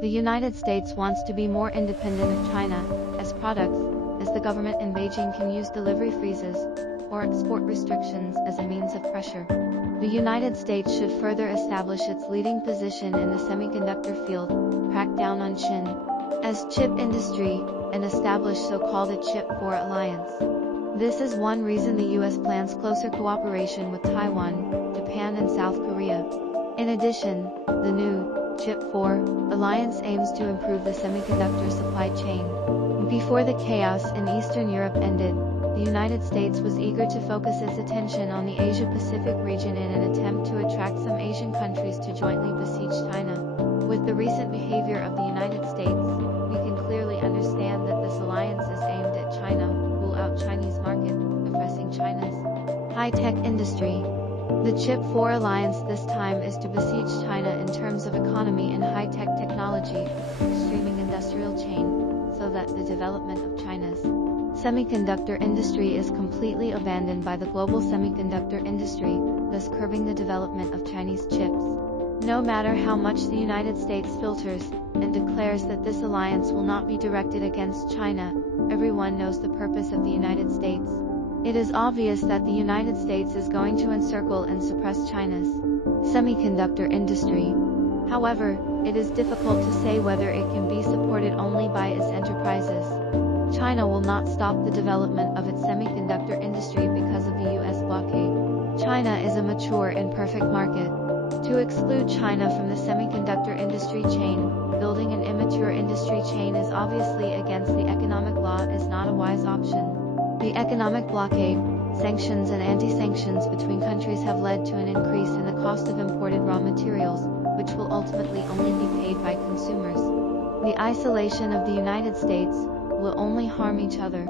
The United States wants to be more independent of China as products, as the government in Beijing can use delivery freezes or export restrictions as a means of pressure. The United States should further establish its leading position in the semiconductor field, crack down on China's chip industry, and establish so-called Chip4 alliance. This is one reason the US plans closer cooperation with Taiwan, Japan and South Korea. In addition, the new Chip4 alliance aims to improve the semiconductor supply chain. Before the chaos in Eastern Europe ended, the United States was eager to focus its attention on the Asia-Pacific region in an attempt to attract some Asian countries to jointly besiege China. With the recent behavior of the United States, we can clearly understand that this alliance is aimed at China, rule out Chinese market, oppressing China's high-tech industry. The Chip4 alliance this time is to besiege China in terms of economy and high-tech technology, streaming industrial chain, so that the development of China's semiconductor industry is completely abandoned by the global semiconductor industry, thus curbing the development of Chinese chips. No matter how much the United States filters and declares that this alliance will not be directed against China, everyone knows the purpose of the United States. It is obvious that the United States is going to encircle and suppress China's semiconductor industry. However, it is difficult to say whether it can be supported only by its enterprises. China will not stop the development of its semiconductor industry because of the US blockade. China is a mature and perfect market. To exclude China from the semiconductor industry chain, building an immature industry chain is obviously against the economic law is not a wise option. The economic blockade, sanctions and anti-sanctions between countries have led to an increase in the cost of imported raw materials, which will ultimately only be paid by consumers. The isolation of the United States will only harm each other.